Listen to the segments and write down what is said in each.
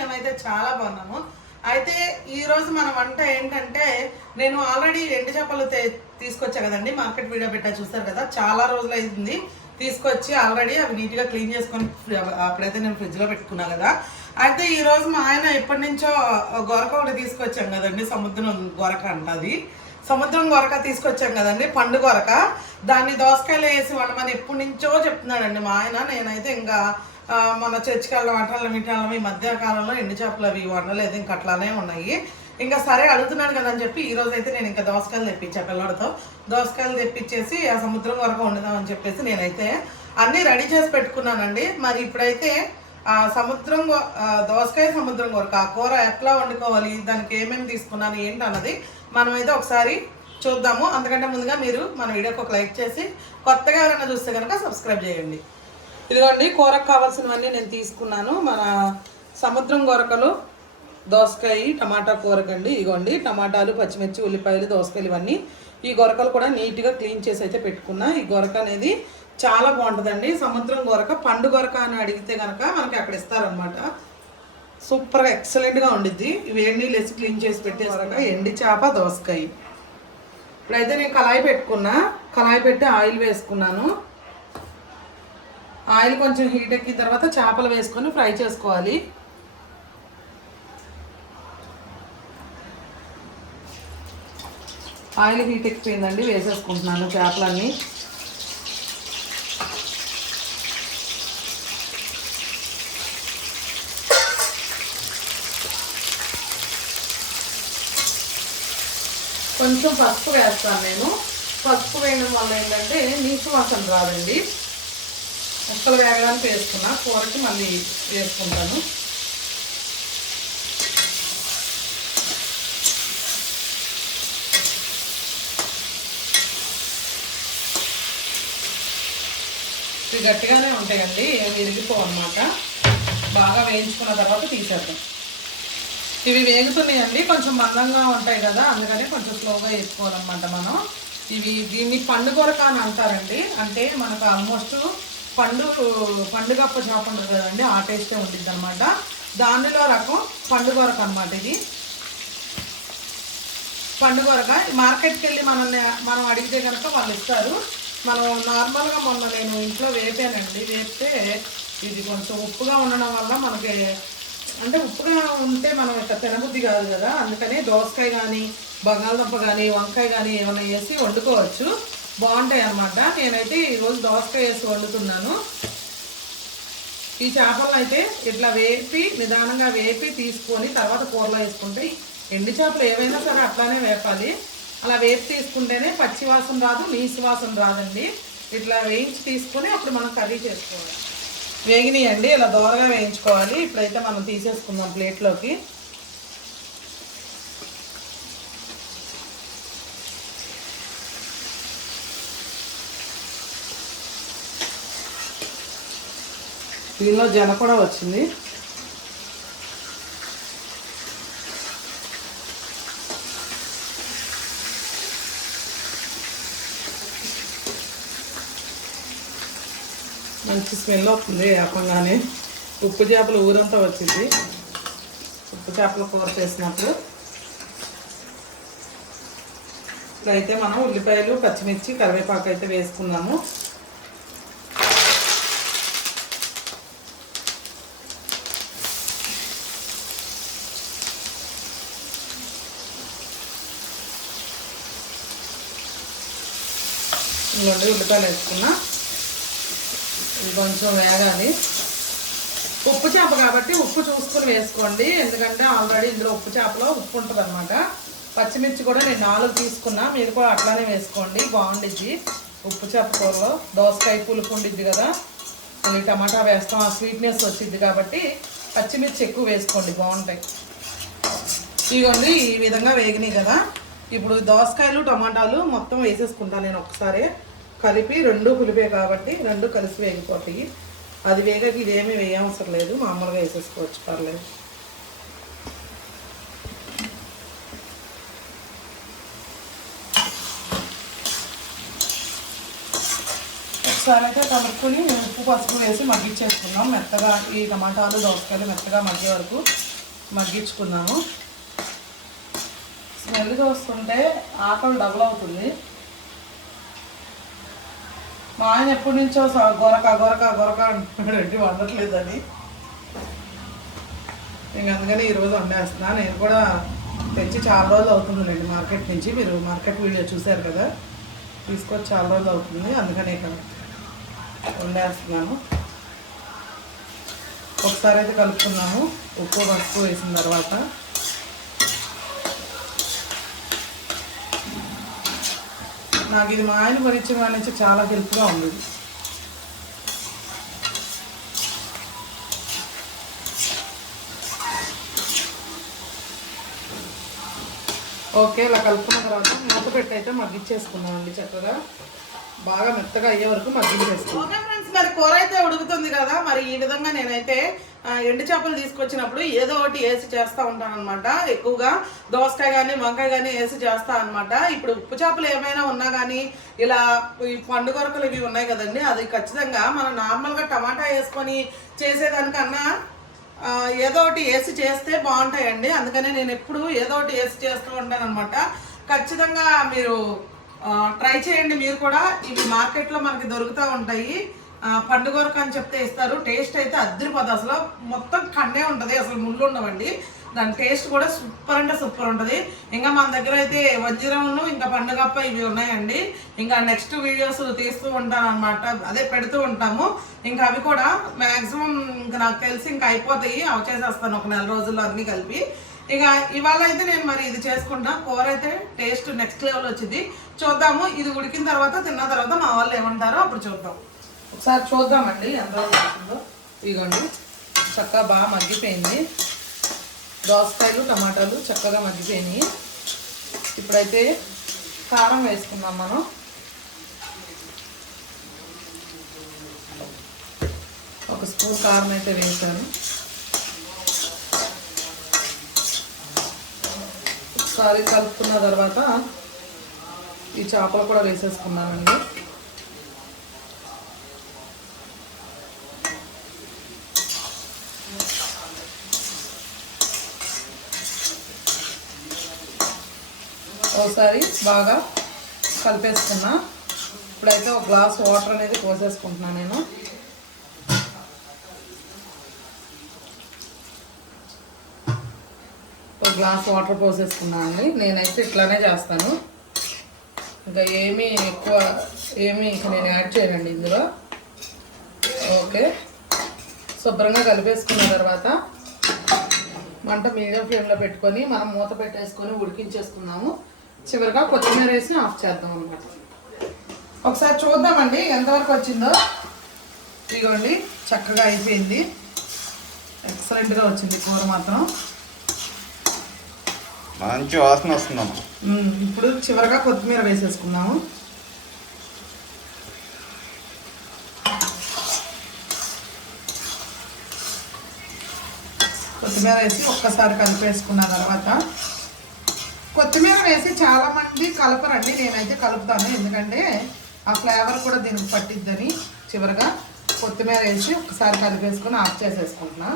మేమైతే చాలా బాగున్నాము. అయితే ఈరోజు మన వంట ఏంటంటే నేను ఆల్రెడీ ఎండు చేపలు తీసుకొచ్చా కదండి మార్కెట్ వీడియో పెట్టా చూస్తారు కదా? చాలా రోజులు అయింది. తీసుకొచ్చి ఆల్రెడీ అవి నీట్గా క్లీన్ చేసుకొని అప్పుడైతే నేను ఫ్రిడ్జ్లో పెట్టుకున్నా కదా. అయితే ఈరోజు మా ఆయన ఎప్పటి నుంచో గొరక ఒకటి తీసుకొచ్చాం కదండి సముద్రం గొరక అంటది సముద్రం గొరక తీసుకొచ్చాం కదండి పండు గొరక. దాన్ని దోసకాయలు వేసి వండమని ఎప్పటి నుంచో చెప్తున్నాడండి మా ఆయన. నేనైతే ఇంకా మన చర్చికాళ్ళ వంటలు మిఠాలం ఈ మధ్య కాలంలో ఎండు చేపలు అవి వండలేదు ఇంకా అట్లానే ఉన్నాయి. ఇంకా సరే అడుగుతున్నాడు కదా అని చెప్పి ఈ రోజు అయితే నేను ఇంకా దోసకాయలు తెప్పించా పిల్లడితో. దోసకాయలు తెప్పించేసి ఆ సముద్రం వరకు వండుదామని చెప్పేసి నేనైతే అన్నీ రెడీ చేసి పెట్టుకున్నానండి. మరి ఇప్పుడైతే ఆ సముద్రం దోసకాయ సముద్రం కొరకు ఆ కూర ఎట్లా వండుకోవాలి దానికి ఏమేమి తీసుకున్నాను ఏంటి అన్నది మనమైతే ఒకసారి చూద్దాము. అందుకంటే ముందుగా మీరు మన వీడియోకి ఒక లైక్ చేసి కొత్తగా ఎవరైనా చూస్తే కనుక సబ్స్క్రైబ్ చేయండి. ఇదిగోండి కూరకు కావాల్సినవన్నీ నేను తీసుకున్నాను. మన సముద్రం గొరకలు దోసకాయ టమాటా కూరకండి. ఇదిగోండి టమాటాలు పచ్చిమిర్చి ఉల్లిపాయలు దోసకాయలు ఇవన్నీ. ఈ గొరకలు కూడా నీట్గా క్లీన్ చేసి అయితే పెట్టుకున్నా. ఈ గొరక అనేది చాలా బాగుంటుందండి. సముద్రం గొరక పండు గొరక అని అడిగితే కనుక మనకి అక్కడ ఇస్తారనమాట సూపర్గా ఎక్సలెంట్గా ఉండిద్ది. వేడి నీళ్ళు వేసి క్లీన్ చేసి పెట్టేసాక ఎండి చేప దోసకాయ. ఇప్పుడైతే నేను కళాయి పెట్టుకున్నా. కళాయి పెట్టి ఆయిల్ వేసుకున్నాను. ఆయిల్ కొంచెం హీట్ ఎక్కిన తర్వాత చేపలు వేసుకొని ఫ్రై చేసుకోవాలి. ఆయిల్ హీట్ ఎక్కిపోయిందండి వేసేసుకుంటున్నాను చేపలన్నీ. కొంచెం పసుపు వేస్తాను నేను. పసుపు వేయడం వల్ల ఏంటంటే నీసు వాసన రాదండి. ముక్కలు వేగడానికి వేసుకున్నా కూరకి మళ్ళీ వేసుకుంటాను. ఇవి గట్టిగానే ఉంటాయండి ఏమి విరిగిపోవు అనమాట బాగా వేయించుకున్న తర్వాత తీసేద్దాం. ఇవి వేగుతున్నాయండి కొంచెం మందంగా ఉంటాయి కదా అందుకని కొంచెం స్లోగా వేసుకోవాలన్నమాట మనం. ఇవి దీన్ని పండుగొరక అని అంటారండి అంటే మనకు ఆల్మోస్ట్ పండు పండుగప్ప చేప ఉంటుంది కదండి ఆ టేస్టే ఉంటుంది అనమాట దానిలో రకం పండుగొరక అనమాట ఇది. పండుగొరక మార్కెట్కి వెళ్ళి మనల్ని మనం అడిగితే కనుక వాళ్ళు ఇస్తారు. మనం నార్మల్గా మొన్న నేను ఇంట్లో వేపానండి. వేపితే ఇది కొంచెం ఉప్పుగా ఉండడం వల్ల మనకి అంటే ఉప్పుగా ఉంటే మనం ఇట్లా తినబుద్ధి కాదు కదా. అందుకని దోసకాయ కానీ బంగాళదుంప కానీ వంకాయ కానీ ఏమైనా వేసి వండుకోవచ్చు. బాగుంటాయి అన్నమాట. నేనైతే ఈరోజు దోసకాయ వేసి వండుతున్నాను. ఈ చేపలను అయితే ఇట్లా వేపి నిదానంగా వేపి తీసుకొని తర్వాత కూరలో వేసుకుంటే ఎండు చేపలు ఏవైనా సరే అట్లానే వేపాలి. అలా వేపి తీసుకుంటేనే పచ్చి వాసన రాదు నీసు వాసన రాదండి. ఇట్లా వేయించి తీసుకొని అప్పుడు మనం కర్రీ చేసుకోవాలి. వేగినాయండి ఇలా దోరగా వేయించుకోవాలి. ఇప్పుడైతే మనం తీసేసుకుందాం ప్లేట్లోకి. దీనిలో జన కూడా వచ్చింది. మంచి స్మెల్ వస్తుంది వేపంగానే ఉప్పు చేపలు ఊరంతా వచ్చింది. ఉప్పు చేపల కూర చేసినప్పుడు. ఇప్పుడైతే మనం ఉల్లిపాయలు పచ్చిమిర్చి కరివేపాకు అయితే వేసుకున్నాము ఇంకోండి ఉల్లిపాయలు వేసుకున్నా. ఇది కొంచెం వేగాలి. ఉప్పు చేప కాబట్టి ఉప్పు చూసుకొని వేసుకోండి. ఎందుకంటే ఆల్రెడీ ఇందులో ఉప్పు చేపలో ఉప్పు ఉంటుంది అనమాట పచ్చిమిర్చి కూడా నేను నాలుగు తీసుకున్నా. మీరు కూడా అట్లానే వేసుకోండి. బాగుండిద్ది. ఉప్పు చేప కూరలో దోసకాయ పులుపు ఉండిద్ది కదా. మళ్ళీ టమాటా వేస్తాం. ఆ స్వీట్నెస్ వచ్చింది కాబట్టి పచ్చిమిర్చి ఎక్కువ వేసుకోండి. బాగుంటాయి. ఇదిగోండి ఈ విధంగా వేగినాయి కదా. ఇప్పుడు దోసకాయలు టమాటాలు మొత్తం వేసేసుకుంటాను నేను ఒకసారి కలిపి రెండు పులిపే కాబట్టి రెండు కలిసి వేగిపోతాయి. అది వేగకి ఇదేమీ వేయవసరం లేదు. మామూలుగా వేసేసుకోవచ్చు పర్లేదు. ఒకసారి అయితే కలుపుకొని ఉప్పు పసుపు వేసి మగ్గించేసుకున్నాం. మెత్తగా ఈ టమాటాలు దోసకాయలు మెత్తగా మగ్గే వరకు మగ్గించుకున్నాము. స్మెల్ వస్తుంటే ఆకలి డబుల్ అవుతుంది. మా ఆయన ఎప్పటి నుంచో గొరక గొరక గొరక అంటున్నాడు వండట్లేదని. నేను అందుకని ఈరోజు వండేస్తున్నా. నేను కూడా తెచ్చి చాలా రోజులు అవుతుందండి మార్కెట్ నుంచి. మీరు మార్కెట్ వీడియో చూశారు కదా? తీసుకొచ్చి చాలా రోజులు అవుతుంది. అందుకని ఇక్కడ వండేస్తున్నాను. ఒకసారి అయితే కలుపుకున్నాము. ఉప్పు పసుపు వేసిన తర్వాత నాకు ఇది మా ఆయన కొనిచ్చిన వాడి నుంచి చాలా హెల్ప్గా ఉంది. ఓకే ఇలా కలుపుకున్న తర్వాత మూత పెట్టి అయితే మగ్గించేసుకున్నామండి చక్కగా బాగా మెత్తగా అయ్యే వరకు మగ్గించేసుకున్నాం మరి కూర అయితే ఉడుకుతుంది కదా మరి ఈ విధంగా నేనైతే ఎండు చేపలు తీసుకొచ్చినప్పుడు ఏదో ఒకటి వేసి చేస్తూ ఉంటాను అనమాట ఎక్కువగా దోసకాయ కానీ వంకాయ కానీ వేసి చేస్తా అనమాట ఇప్పుడు ఉప్పు చేపలు ఏమైనా ఉన్నా కానీ ఇలా ఈ పండుగొరకలు ఇవి ఉన్నాయి కదండి అది ఖచ్చితంగా మనం నార్మల్గా టమాటా వేసుకొని చేసేదానికన్నా ఏదో ఒకటి వేసి చేస్తే బాగుంటాయండి. అందుకనే నేను ఎప్పుడు ఏదో ఒకటి వేసి చేస్తూ ఉంటాను అనమాట ఖచ్చితంగా మీరు ట్రై చేయండి మీరు కూడా. ఇవి మార్కెట్లో మనకి దొరుకుతూ ఉంటాయి. పండుగరకు అని చెప్తే ఇస్తారు. టేస్ట్ అయితే అద్దరిపోదు అసలు. మొత్తం కన్నే ఉంటుంది. అసలు ముళ్ళు ఉండవండి. దాని టేస్ట్ కూడా సూపర్ అంటే సూపర్ ఉంటుంది. ఇంకా మన దగ్గర అయితే వజ్రమును ఇంకా పండుగప్ప ఇవి ఉన్నాయండి. ఇంకా నెక్స్ట్ వీడియోస్ తీస్తూ ఉంటాను అనమాట అదే పెడుతూ ఉంటాము. ఇంకా అవి కూడా మ్యాక్సిమం ఇంకా నాకు తెలిసి ఇంకా అయిపోతాయి. అవి చేసేస్తాను ఒక నెల రోజుల్లో అన్నీ కలిపి. ఇక ఇవాళ అయితే నేను మరి ఇది చేసుకుంటా. కూర అయితే టేస్ట్ నెక్స్ట్ లెవెల్ వచ్చింది. చూద్దాము. ఇది ఉడికిన తర్వాత తిన్న తర్వాత మా వాళ్ళు ఏమంటారో అప్పుడు చూద్దాం. ఒకసారి చూద్దామండి ఎంత వస్తుందో ఇదిగోండి చక్కగా బాగా మగ్గిపోయింది. దోసకాయలు టమాటాలు చక్కగా మగ్గిపోయినాయి. ఇప్పుడైతే కారం వేసుకుందాం మనం. ఒక స్పూన్ కారం అయితే వేసాను ఒకసారి కలుపుకున్న తర్వాత ఈ చేపలు కూడా వేసేసుకున్నామండి ఒకసారి బాగా కలిపేసుకున్నా. ఇప్పుడైతే ఒక గ్లాస్ వాటర్ అనేది పోసేసుకుంటున్నాను నేను. ఒక గ్లాస్ వాటర్ పోసేసుకున్నాను అండి. నేనైతే ఇట్లానే చేస్తాను. ఇంకా ఏమీ ఎక్కువ ఏమీ ఇక నేను యాడ్ చేయనండి ఇందులో. ఓకే. శుభ్రంగా కలిపేసుకున్న తర్వాత మంట మీడియం ఫ్లేమ్లో పెట్టుకొని మనం మూత పెట్టేసుకొని ఉడికించేసుకున్నాము. చివరిగా కొత్తిమీర వేసి ఆఫ్ చేద్దాం అనమాట ఒకసారి చూద్దామండి ఎంతవరకు వచ్చిందో. ఇదిగోండి చక్కగా అయిపోయింది. ఎక్సలెంట్గా వచ్చింది కూర మాత్రం. మంచి వాసన వస్తుందమ్మా. మ్మ్. ఇప్పుడు చివరిగా కొత్తిమీర వేసేసుకున్నాము కొత్తిమీర వేసి ఒక్కసారి కలిపేసుకున్న తర్వాత కొత్తిమీర వేసి చాలా మంది కలపరండి. నేనైతే కలుపుతాను. ఎందుకంటే ఆ ఫ్లేవర్ కూడా దీనికి పట్టిద్దని చివరిగా కొత్తిమీర వేసి ఒక్కసారి కలిపేసుకొని ఆఫ్ చేసేసుకుంటున్నా.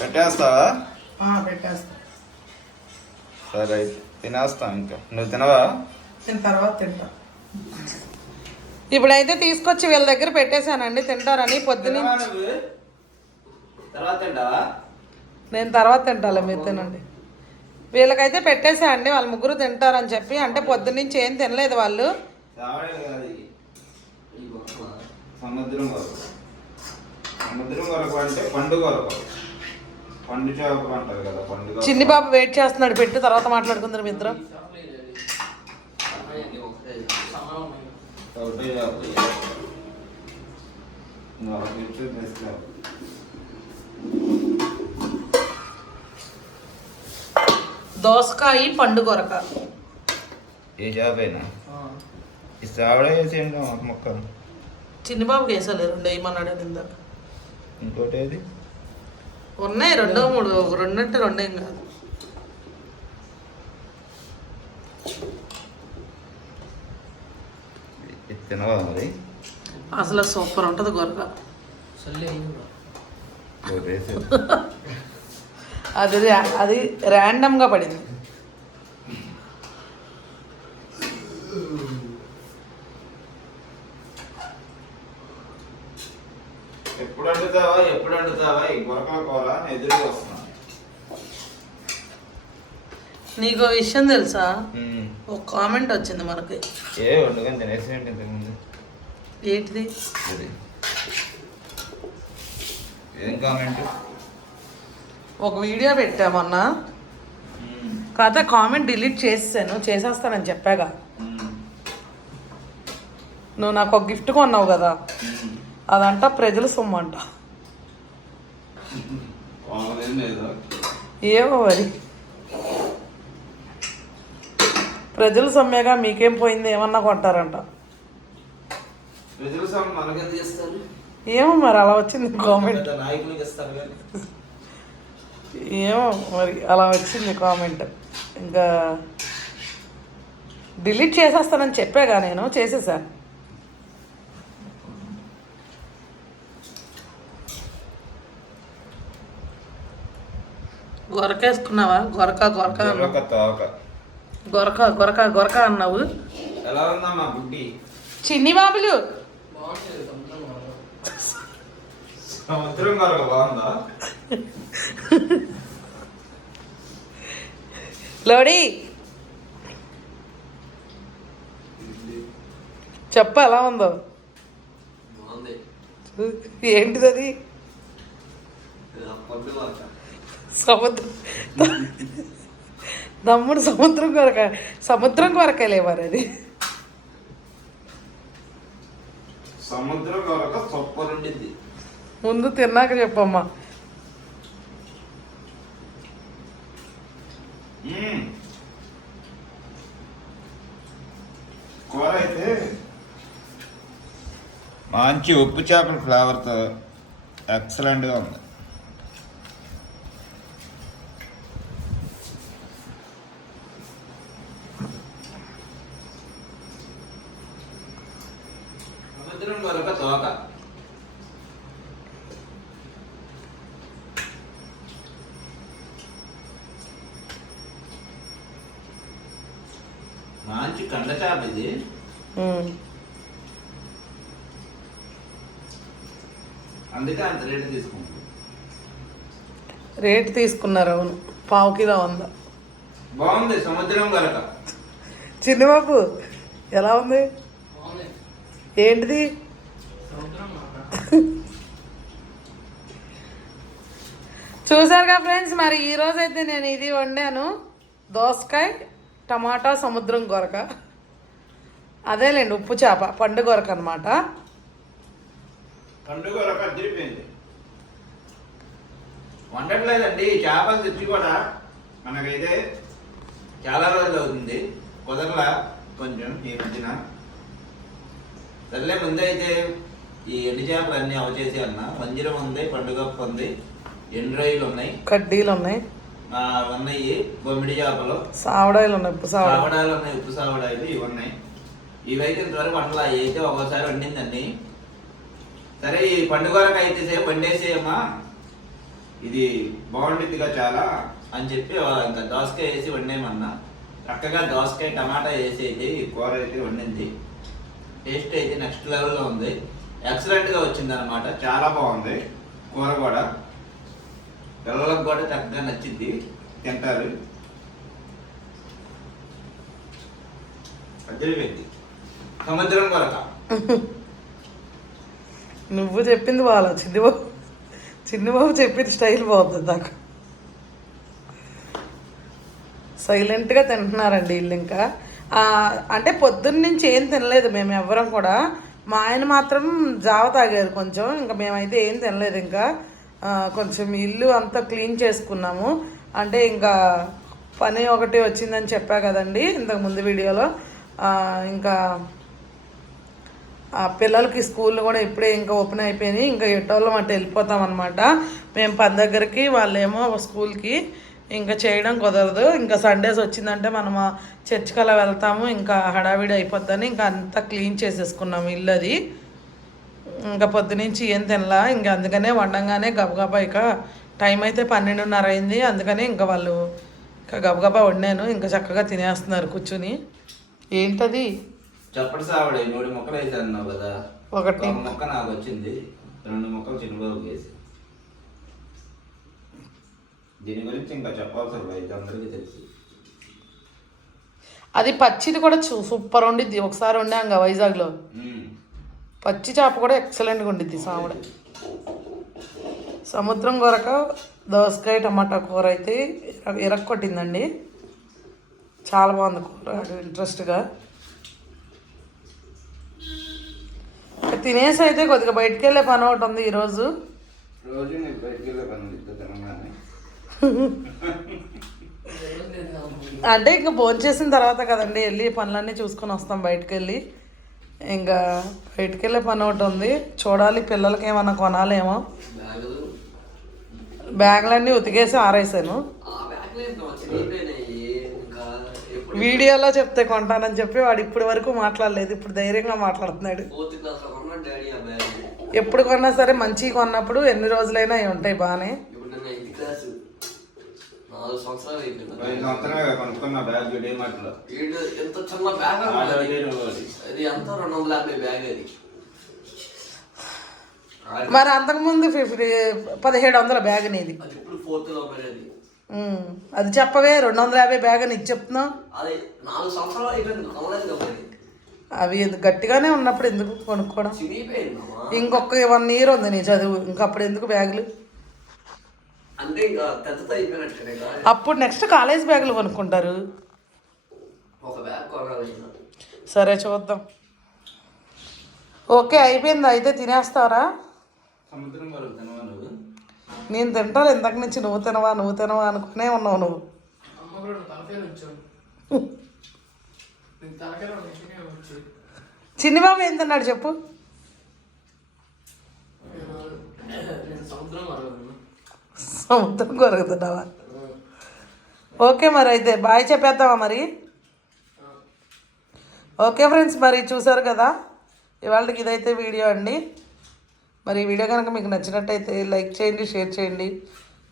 పెట్టేస్తావా? ఆ, పెట్టేస్తాను సరే అయితే తినేస్తాం ఇంకా. నువ్వు తినవా? నేను తర్వాత తింటా. ఇప్పుడైతే తీసుకొచ్చి వీళ్ళ దగ్గర పెట్టేశానండి. తింటారని పొద్దున నేను తర్వాత తింటాలే మీరు తినండి. వీళ్ళకైతే పెట్టేసా అండి వాళ్ళు ముగ్గురు తింటారని చెప్పి అంటే పొద్దున్నుంచి ఏం తినలేదు వాళ్ళు. చావడే కాదు ఇది. సముద్రం వరకు. సముద్రం వరకు అంటే పండు వరకు. పండు చేపలు అంటారు కదా పండుగ. చిన్ని బాబు వెయిట్ చేస్తున్నాడు పెట్టు తర్వాత మాట్లాడుకుందరు మీ ఇద్దరం ఒకటే చేపలు నువ్వు అలా కూర్చొని తెస్తావు దోసకాయ పండు కొరక ఏ చేపైనా ఈ చావడే వేసి ఏంటో ఒక మొక్క చిన్ని బాబుకి వేసలేదు రెండు వేయమన్నాడు ఇందాక ఇంకోటి ఏది? ఉన్నాయి రెండో మూడు రెండంటే రెండేం కాదు. తినవా మరి? అసలు సూపర్ ఉంటుంది గొరక వేసే అది అది ర్యాండమ్గా పడింది. ఎప్పుడు వండుతావా ఎప్పుడు వండుతావా ఈ గొరకల కూర అని ఎదురు వస్తున్నాను నీకు విషయం తెలుసా? ఒక కామెంట్ వచ్చింది మనకి. ఏ వండుకొని తినేసినట్టు ఇంతకుముందు? ఏంటిది? ఏం కామెంట్? ఒక వీడియో పెట్టామన్నా కాకపోతే కామెంట్ డిలీట్ చేసాను చేసేస్తానని చెప్పాగా. నువ్వు నాకు ఒక గిఫ్ట్ కొన్నావు కదా. అదంట ప్రజల సొమ్ము అంట ఏమో మరి. ప్రజల సొమ్మేగా మీకేం పోయింది? ఏమన్నా కొంటారంట. ఏమో మరి అలా వచ్చింది కామెంట్ పెద్ద నాయకులకు ఇస్తారు కానీ ఏమో మరి అలా వచ్చింది కామెంట్. ఇంకా డిలీట్ చేసేస్తానని చెప్పాగా నేను చేసేసా. గొరక వేసుకున్నావా గొరక గొరక గొరక గొరక గొరక అన్నావు. చిన్ని బాబులు? సముద్రం గొరక బాగుందా? లోడి. చెప్ప ఎలా ఉందో. ఏంటిది అది? సముద్రం. తమ్ముడు సముద్రం కొరక సముద్రం కొరకలే మరి అది. సముద్రం ఉండిద్ది ముందు తిన్నాక చెప్పమ్మా. కూర అయితే మంచి ఉప్పు చేపల ఫ్లేవర్తో ఎక్సలెంట్గా ఉంది. అందుకే అంత రేటు తీసుకున్నారు అవును. పావు కిలో వంద. బాగుంది సముద్రం గరక చిన్నబాబు ఎలా ఉంది? ఏంటిది? చూసారుగా ఫ్రెండ్స్ మరి ఈ రోజు అయితే నేను ఇది వండాను. దోసకాయ టమాటా సముద్రం గొరక. అదేలేండి ఉప్పు చేప పండు గొరక అనమాట పండుగ గొరక అదిరిపోయింది వండట్లేదండి చేపలు తెచ్చి కూడా మనకైతే చాలా రోజులు అవుతుంది. కుదరలా కొంచెం ఈ మధ్యన. సర్లే ముందైతే ఈ ఎండు చేపలు అన్నీ అవచేసి అన్న. వంజరం ఉంది పండుగ ఉంది. ఎండు రొయ్యలు ఉన్నాయి. కడ్డీలు ఉన్నాయి. ఆ, ఉన్నాయి. బొమ్మిడి చేపలు. సావడాయిలు ఉన్నాయి ఉప్పు సావడాలు సావడాలు ఉన్నాయి ఉప్పు సావడాలు ఇవి ఉన్నాయి. ఇవైతే ఇంతవరకు వంటలు అవి అయితే ఒక్కోసారి వండిందండి. సరే ఈ పండుగలకు అయితే సేపు వండేసేయమ్మా ఇది బాగుండిద్దిగా చాలా అని చెప్పి ఇంకా దోసకాయ వేసి వండేమన్నా. చక్కగా దోసకాయ టమాటా వేసి అయితే ఈ కూర అయితే వండింది. టేస్ట్ అయితే నెక్స్ట్ లెవెల్లో ఉంది. ఎక్సలెంట్గా వచ్చింది అనమాట చాలా బాగుంది కూర కూడా. పిల్లలకు కూడా చక్కగా నచ్చింది తింటారు. అదిరిపోయింది సముద్రం కొరక. నువ్వు చెప్పింది వాళ్ళ చిన్నబాబు. చిన్నబాబు చెప్పింది స్టైల్ బాగుంది నాకు. సైలెంట్గా తింటున్నారండి వీళ్ళు ఇంకా. అంటే పొద్దున్న నుంచి ఏం తినలేదు మేము ఎవ్వరం కూడా. మా ఆయన మాత్రం జావ తాగారు కొంచెం ఇంకా మేమైతే ఏం తినలేదు ఇంకా. కొంచెం ఇల్లు అంతా క్లీన్ చేసుకున్నాము. అంటే ఇంకా పని ఒకటి వచ్చిందని చెప్పా కదండి ఇంతకు ముందు వీడియోలో. ఇంకా పిల్లలకి స్కూల్ కూడా ఇప్పుడే ఇంకా ఓపెన్ అయిపోయినాయి. ఇంకా ఎట్టోళ్ళం అటు వెళ్ళిపోతాం అనమాట మేము పని దగ్గరికి వాళ్ళేమో స్కూల్కి ఇంకా చేయడం కుదరదు. ఇంకా సండేస్ వచ్చిందంటే మనం చర్చికి అలా వెళ్తాము. ఇంకా హడావిడి అయిపోద్దని ఇంకా అంతా క్లీన్ చేసేసుకున్నాము ఇల్లు అది. ఇంకా పొద్దునుంచి ఏం తినలా. ఇంకా అందుకనే వండంగానే గబగబా ఇక టైం అయితే పన్నెండున్నర అయింది. అందుకనే ఇంకా వాళ్ళు ఇంకా గబగబా వండాను. ఇంకా చక్కగా తినేస్తున్నారు కూర్చుని. ఏంటది? సావడి మూడు మొక్కలు కదా. ఒకటి మొక్క నాకు వచ్చింది రెండు మొక్కలు చిన్నబాబుకి వేసి. దీని గురించి ఇంకా లేదు అందరికీ తెలుసు. అది పచ్చిది కూడా చూ సూపర్ ఉండిద్ది. ఒకసారి వండాం కదా వైజాగ్లో. పచ్చి చేప కూడా ఎక్సలెంట్గా ఉండిద్ది సాముడ సముద్రం కొరక దోసకాయ టమాటా కూర అయితే ఇర- ఇరక్కొట్టిందండి చాలా బాగుంది కూర ఇంట్రెస్ట్గా. తినేసి అయితే కొద్దిగా బయటికి వెళ్ళే పని ఒకటి ఉంది ఈరోజు. రోజు నీకు బయటికి వెళ్ళే పని ఉంది తెలంగాణ అంటే ఇంకా భోజనం చేసిన తర్వాత కదండి వెళ్ళి పనులన్నీ చూసుకొని వస్తాం బయటికి వెళ్ళి ఇంకా బయటికి వెళ్ళే పని ఒకటి ఉంది. చూడాలి పిల్లలకి ఏమన్నా కొనాలేమో. బ్యాగులు బ్యాగులన్నీ ఉతికేసి ఆరేసాను. వీడియోలో చెప్తే కొంటానని చెప్పి వాడు ఇప్పటి వరకు మాట్లాడలేదు. ఇప్పుడు ధైర్యంగా మాట్లాడుతున్నాడు. ఎప్పుడు కొన్నా సరే మంచిగా కొన్నప్పుడు ఎన్ని రోజులైనా అవి ఉంటాయి బాగానే మరి అంతకుముందు ఫిఫ్టీ పదిహేడు వందల బ్యాగ్ నీది. అది ఇప్పుడు ఫోర్త్లో మరి అది? ఉమ్, అది చెప్పవే రెండు వందల యాభై బ్యాగ్ అని ఇది చెప్తున్నావు. అవి గట్టిగానే ఉన్నప్పుడు ఎందుకు కొనుక్కోవడం? ఇంకొక వన్ ఇయర్ ఉంది నీ చదువు ఇంకప్పుడు ఎందుకు బ్యాగులు? అప్పుడు నెక్స్ట్ కాలేజ్ బ్యాగులు కొనుక్కుంటారు. సరే చూద్దాం. ఓకే అయిపోయింది. అయితే తినేస్తావరా? నువ్వు? నేను తింటాను. ఇంతకు నుంచి నువ్వు తినవా నువ్వు తినవా అనుకునే ఉన్నావు నువ్వు. చిన్నిబాబు ఏం తిన్నాడు చెప్పు. సముద్రం కొరకుతున్నావా ఓకే మరి అయితే బాయ్ చెప్పేద్దామా మరి? ఓకే ఫ్రెండ్స్ మరి చూసారు కదా? ఇవాళకి ఇదైతే వీడియో అండి. మరి ఈ వీడియో కనుక మీకు నచ్చినట్టయితే లైక్ చేయండి షేర్ చేయండి.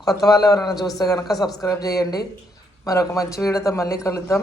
కొత్త వాళ్ళు ఎవరైనా చూస్తే కనుక సబ్స్క్రైబ్ చేయండి. మరి ఒక మంచి వీడియోతో మళ్ళీ కలుద్దాం.